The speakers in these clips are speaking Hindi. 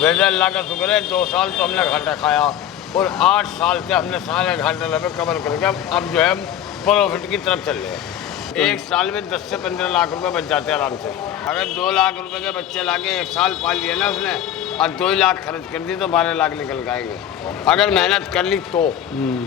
वैसे अल्लाह का शुक्र है 2 साल तो हमने घाटा खाया और 8 साल से हमने सारे घाटे में कवर करके अब जो है प्रॉफिट की तरफ चल रहे हैं। एक साल में 10 से 15 लाख रुपए बच जाते हैं आराम से। अगर 2 लाख रुपए के बच्चे लाके 1 साल पाल लिए ना उसने और 2 लाख खर्च कर दी तो 12 लाख निकल जाएंगे अगर मेहनत कर ली तो।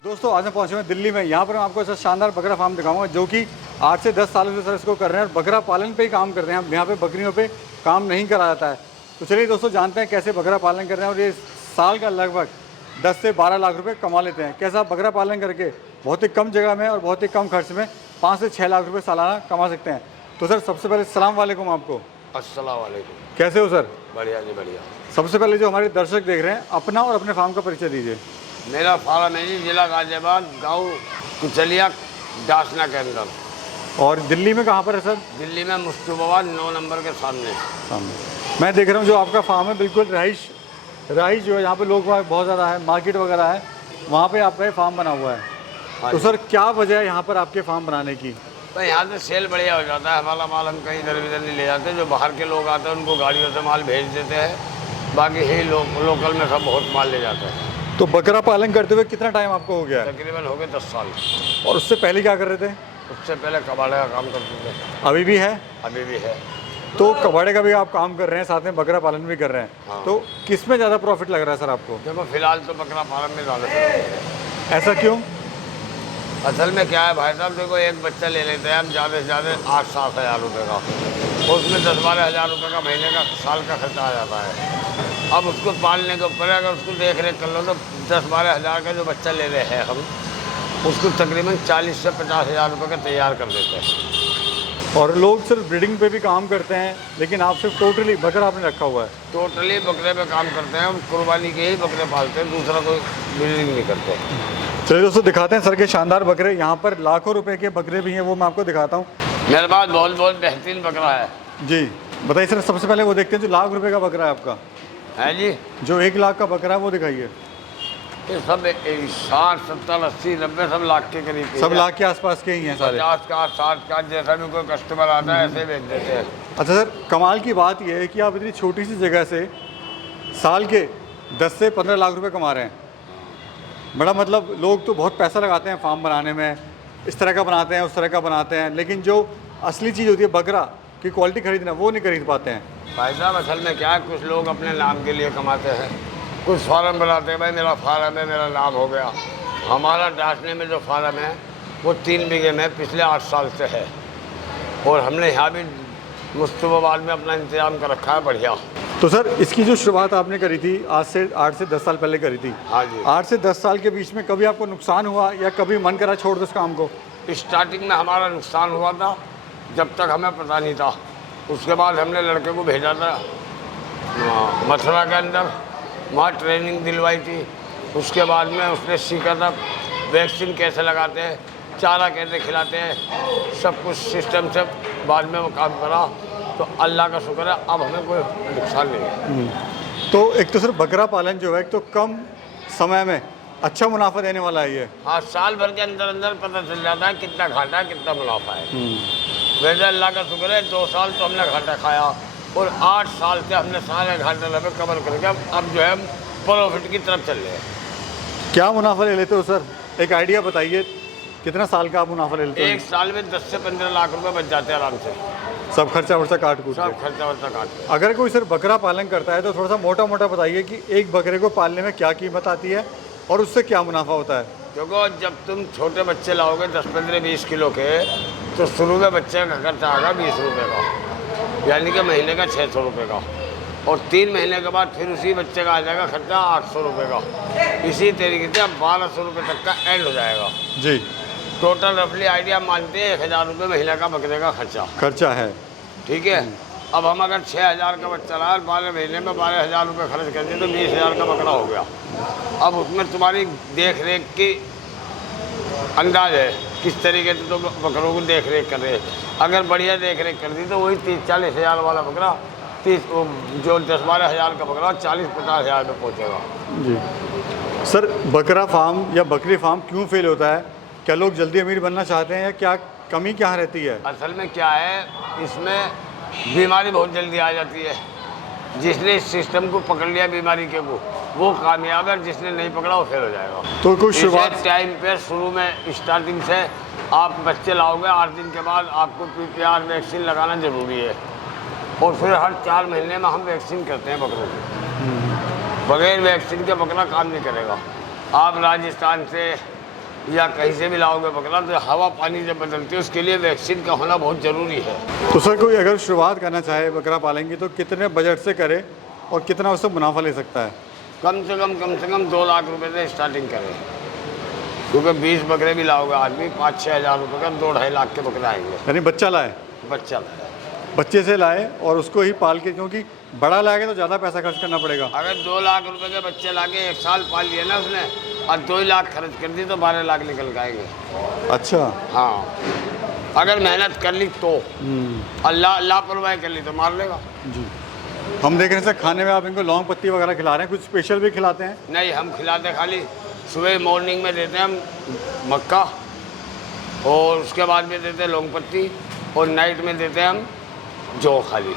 दोस्तों आज मैं पहुंचे हुए दिल्ली में। यहाँ पर मैं आपको ऐसा शानदार बकरा फार्म दिखाऊंगा जो कि 8 से 10 सालों से सर इसको कर रहे हैं और बकरा पालन पे ही काम करते हैं। यहाँ पे बकरियों पे काम नहीं करा जाता है। तो चलिए दोस्तों जानते हैं कैसे बकरा पालन कर रहे हैं और ये साल का लगभग 10 से 12 लाख रुपए कमा लेते हैं। कैसा बकरा पालन करके बहुत ही कम जगह में और बहुत ही कम खर्च में 5 से 6 लाख रुपए सालाना कमा सकते हैं। तो सर सबसे पहले सलाम वालेकुम आपको। अस्सलाम वालेकुम। कैसे हो सर? बढ़िया जी बढ़िया। सबसे पहले जो हमारे दर्शक देख रहे हैं अपना और अपने फार्म का परिचय दीजिए। मेरा फार्म है जी जिला गाजियाबाद, गाँव कुचलिया, डासना के अंदर। और दिल्ली में कहाँ पर है सर? दिल्ली में मुस्तफाबाद 9 नंबर के सामने। मैं देख रहा हूँ जो आपका फार्म है बिल्कुल रहाइश जो है, यहाँ पे लोग बहुत ज़्यादा है, मार्केट वगैरह है, वहाँ पे आपका ये फार्म बना हुआ है। तो सर क्या वजह है यहाँ पर आपके फार्म बनाने की? तो यहाँ से सेल बढ़िया हो जाता है। हमारा माल हम कहीं इधर उधर नहीं ले जाते। जो बाहर के लोग आते हैं उनको गाड़ियों से माल भेज देते हैं। बाकी ही लोकल में सब बहुत माल ले जाते हैं। तो बकरा पालन करते हुए कितना टाइम आपको हो गया है? तकरीबन हो गए 10 साल। और उससे पहले क्या कर रहे थे? उससे पहले कबाड़े का काम करते थे। अभी भी है? अभी भी है। तो कबाड़े का भी आप काम कर रहे हैं, साथ में बकरा पालन भी कर रहे हैं। हाँ। तो किस में ज़्यादा प्रॉफिट लग रहा है सर आपको? देखो फिलहाल तो बकरा फार्म में ज़्यादा है। ऐसा क्यों? असल में क्या है भाई साहब, देखो एक बच्चा ले लेते हैं हम ज़्यादा से ज़्यादा 8-7 हज़ार रुपये का। उसमें 10-12 हज़ार रुपये का महीने का साल का खर्चा आ जाता है। अब उसको पालने के ऊपर अगर उसको देख रेख कर लो तो 10-12 हज़ार का जो बच्चा ले रहे हैं हम उसको तकरीबन 40 से 50 हज़ार रुपये का तैयार कर देते हैं। और लोग सिर्फ ब्रीडिंग पे भी काम करते हैं, लेकिन आप सिर्फ टोटली बकरा आपने रखा हुआ है? टोटली बकरे पे काम करते हैं हम। कुर्बानी के ही बकरे पालते हैं, दूसरा कोई ब्रीडिंग नहीं करते। चलिए दोस्तों दिखाते हैं सर के शानदार बकरे। यहाँ पर लाखों रुपए के बकरे भी हैं, वो मैं आपको दिखाता हूँ। मेरे पास बहुत बहुत बेहतरीन बकरा है जी बताइए सर। सबसे पहले वो देखते हैं जो लाख रुपए का बकरा है आपका। है जी। जो 1 लाख का बकरा है वो दिखाइए। ये सब 60, 70, 80, 90 सब लाख के करीब। सब लाख के आसपास के ही हैं सारे? 50 का 60 का जैसा भी कोई कस्टमर आता है ऐसे बेच देते हैं। अच्छा सर, कमाल की बात यह है कि आप इतनी छोटी सी जगह से साल के 10 से 15 लाख रुपए कमा रहे हैं। बड़ा मतलब लोग तो बहुत पैसा लगाते हैं फार्म बनाने में, इस तरह का बनाते हैं उस तरह का बनाते हैं, लेकिन जो असली चीज़ होती है बकरा की क्वालिटी खरीदना वो नहीं खरीद पाते हैं। भाई साहब असल में क्या है, कुछ लोग अपने नाम के लिए कमाते हैं, कुछ फार्म बनाते हैं। भाई मेरा फार्म है, मेरा नाम हो गया। हमारा डासने में जो फार्म है वो 3 बीघे में पिछले 8 साल से है और हमने यहाँ भी मुस्तफाबाद में अपना इंतजाम कर रखा है बढ़िया। तो सर इसकी जो शुरुआत आपने करी थी आज से 8 से 10 साल पहले करी थी। हाँ जी। 8 से 10 साल के बीच में कभी आपको नुकसान हुआ या कभी मन करा छोड़ दो इस काम को? स्टार्टिंग में हमारा नुकसान हुआ था, जब तक हमें पता नहीं था। उसके बाद हमने लड़के को भेजा था मथुरा के अंदर, वहाँ ट्रेनिंग दिलवाई थी। उसके बाद में उसने सीखा था वैक्सीन कैसे लगाते हैं, चारा कैसे खिलाते हैं, सब कुछ सिस्टम से बाद में वो काम करा। तो अल्लाह का शुक्र है अब हमें कोई नुकसान नहीं है। तो एक तो सर बकरा पालन जो है एक तो कम समय में अच्छा मुनाफा देने वाला है ये। हाँ, साल भर के अंदर अंदर पता चल जाता है कितना घाटा है कितना मुनाफा है। वैसे अल्लाह का शुक्र है 2 साल तो हमने घाटा खाया और 8 साल से हमने सारे घाटे में कवर करके अब जो है प्रॉफिट की तरफ चल रहे हैं। क्या मुनाफा ले लेते हो सर? एक आइडिया बताइए, कितना साल का आप मुनाफा ले लेते हो? एक साल में 10 से 15 लाख रुपए बच जाते हैं आराम से। सब खर्चा वर्चा काट कूट सब के? खर्चा वर्चा काट के। अगर कोई सर बकरा पालन करता है तो थोड़ा सा मोटा मोटा बताइए कि एक बकरे को पालने में क्या कीमत आती है और उससे क्या मुनाफा होता है? देखो जब तुम छोटे बच्चे लाओगे 10, 15, 20 किलो के, तो शुरू में बच्चे का खर्चा आएगा 20 रुपये का, यानी कि महीने का 600 रुपये का। और 3 महीने के बाद फिर उसी बच्चे का आ जाएगा खर्चा 800 रुपये का। इसी तरीके से अब 1200 रुपये तक का एंड हो जाएगा जी। टोटल रफली आइडिया मानते हैं 1000 रुपये महीने का बकरे का खर्चा है। ठीक है। अब हम अगर 6000 का बच्चा लाए 12 महीने में 12,000 रुपये खर्च कर दिए तो 20,000 का बकरा हो गया। अब उसमें तुम्हारी देख रेख की अंदाज है किस तरीके से तुम बकरों को देख रेख कर रहे हैं। अगर बढ़िया देख रेख कर दी तो वही 30-40 हज़ार वाला बकरा जो 10-12 हज़ार का बकरा 40-50 हज़ार में पहुँचेगा। जी सर, बकरा फार्म या बकरी फार्म क्यों फेल होता है? क्या लोग जल्दी अमीर बनना चाहते हैं या क्या कमी क्या रहती है? असल में क्या है, इसमें बीमारी बहुत जल्दी आ जाती है। जिसने इस सिस्टम को पकड़ लिया बीमारी के वो कामयाब है, जिसने नहीं पकड़ा वो फेल हो जाएगा। तो कुछ शुरुआत टाइम पे शुरू में स्टार्टिंग से आप बच्चे लाओगे, 8 दिन के बाद आपको PPR वैक्सीन लगाना ज़रूरी है, और फिर हर 4 महीने में हम वैक्सीन करते हैं बकरों की। बगैर वैक्सीन के बकरा काम नहीं करेगा। आप राजस्थान से या कहीं से भी लाओगे बकरा तो हवा पानी जब बदलती है उसके लिए वैक्सीन का होना बहुत ज़रूरी है। तो सर कोई अगर शुरुआत करना चाहे बकरा पालेंगे तो कितने बजट से करे और कितना उससे मुनाफा ले सकता है? कम से कम 2 लाख रुपए से स्टार्टिंग करें, क्योंकि 20 बकरे भी लाओगे आदमी 5-6 हज़ार रुपये का 2-2.5 लाख के बकरे आएंगे। यानी बच्चा लाए, बच्चे से लाए और उसको ही पाल के, क्योंकि बड़ा लाएगा तो ज़्यादा पैसा खर्च करना पड़ेगा। अगर 2 लाख रुपए के बच्चे लाके 1 साल पाल लिए ना उसने और 2 लाख खर्च कर दी तो 12 लाख निकल जाएंगे। अच्छा, हाँ, अगर मेहनत कर ली तो, अल्लाह लापरवाही कर ली तो मार लेगा जी। हम देख रहे हैं सर खाने में आप इनको लौंग पत्ती वगैरह खिला रहे हैं, कुछ स्पेशल भी खिलाते हैं? नहीं, हम खिलाते खाली सुबह मॉर्निंग में देते हैं हम मक्का, और उसके बाद में देते हैं लौंग पत्ती, और नाइट में देते हैं हम जौ खाली,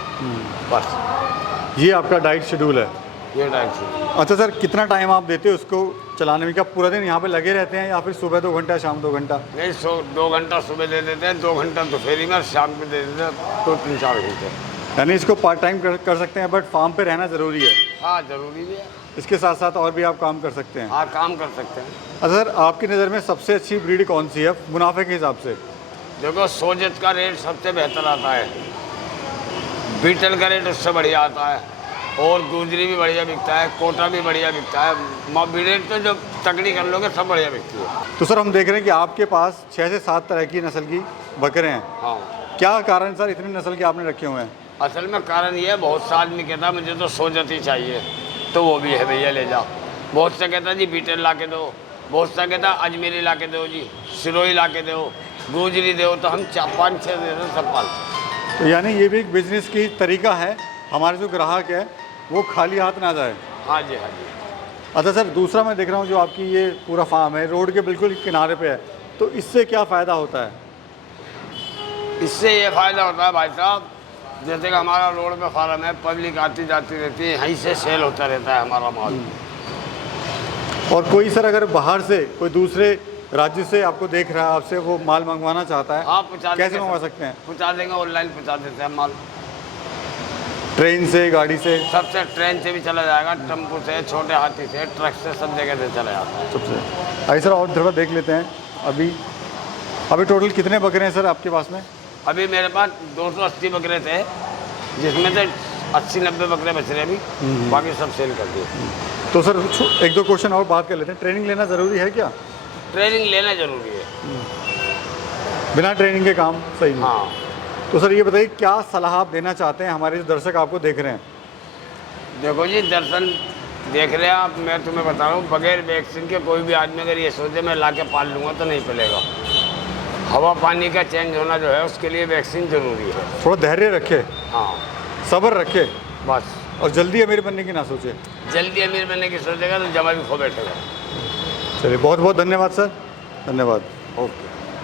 बस। ये आपका डाइट शेड्यूल है? ये डाइट शेड्यूल। अच्छा सर, कितना टाइम आप देते हो उसको चलाने में? क्या पूरा दिन यहाँ पे लगे रहते हैं या फिर सुबह 2 घंटा शाम 2 घंटा? नहीं, 2 घंटा सुबह दे देते हैं, 2 घंटा दोपहरी में, शाम को दे देते हैं तो 3-4 घंटे। यानी इसको पार्ट टाइम कर सकते हैं, बट फार्म पे रहना ज़रूरी है? हाँ, ज़रूरी भी है। इसके साथ साथ और भी आप काम कर सकते हैं? हाँ, काम कर सकते हैं। अच्छा सर, आपकी नज़र में सबसे अच्छी ब्रीड कौन सी है मुनाफे के हिसाब से? देखो, सोजत का रेट सबसे बेहतर आता है, बीटल का रेट उससे बढ़िया आता है, और गुजरी भी बढ़िया बिकता है, कोटा भी बढ़िया बिकता है। रेट तो जब तकड़ी कर लोगे सब बढ़िया बिकती है। तो सर हम देख रहे हैं कि आपके पास 6 से 7 तरह की नस्ल की बकरे हैं। हाँ। क्या कारण सर इतनी नस्ल के आपने रखे हुए हैं? असल में कारण ये है, बहुत से आदमी कहता मुझे तो सोजत ही चाहिए, तो वो भी है भैया ले जाओ। बहुत से कहता जी बीटल ला के दो, बहुत सा कहता अजमेरी ला के दो जी, सिरोही ला के दो, गुजरी दो, तो हम 5-6 दे दो सब पालते। तो यानी ये भी एक बिजनेस की तरीका है, हमारे जो ग्राहक है वो खाली हाथ ना जाए। हाँ जी, हाँ जी। अच्छा सर, दूसरा मैं देख रहा हूँ जो आपकी ये पूरा फार्म है रोड के बिल्कुल किनारे पे है, तो इससे क्या फ़ायदा होता है? इससे ये फ़ायदा होता है भाई साहब, जैसे कि हमारा रोड पे फार्म है, पब्लिक आती जाती रहती है, यहीं से सेल होता रहता है हमारा माल। और कोई सर अगर बाहर से कोई दूसरे राज्य से आपको देख रहा है, आपसे वो माल मंगवाना चाहता है, आप पहुँचा कैसे मंगवा सकते हैं? पहुँचा देंगे, ऑनलाइन पहुँचा देते हैं माल। ट्रेन से, गाड़ी से? सबसे ट्रेन से भी चला जाएगा, टेम्पो से, छोटे हाथी से, ट्रक से, सब जगह से चला जाता है। सबसे आइए सर और थोड़ा देख लेते हैं। अभी टोटल कितने बकरे हैं सर आपके पास में? अभी मेरे पास 280 बकरे थे, जिसमें से 80-90 बकरे बच रहे अभी, बाकी सब सेल कर दिए। तो सर 1-2 क्वेश्चन और बात कर लेते हैं। ट्रेनिंग लेना ज़रूरी है क्या? ट्रेनिंग लेना ज़रूरी है, बिना ट्रेनिंग के काम सही नहीं। हाँ। तो सर ये बताइए क्या सलाह आप देना चाहते हैं हमारे जो दर्शक आपको देख रहे हैं? देखो जी, दर्शन देख रहे हैं आप, मैं तुम्हें बता रहा हूँ, बगैर वैक्सीन के कोई भी आदमी अगर ये सोचे मैं ला के पाल लूँगा तो नहीं पलेगा। हवा पानी का चेंज होना जो है उसके लिए वैक्सीन ज़रूरी है। थोड़ा धैर्य रखे, हाँ, सब्र रखे बस, और जल्दी अमीर बनने की ना सोचे। जल्दी अमीर बनने की सोचेगा तो जमा भी खो बैठेगा। चलिए, बहुत बहुत धन्यवाद सर, धन्यवाद। ओके।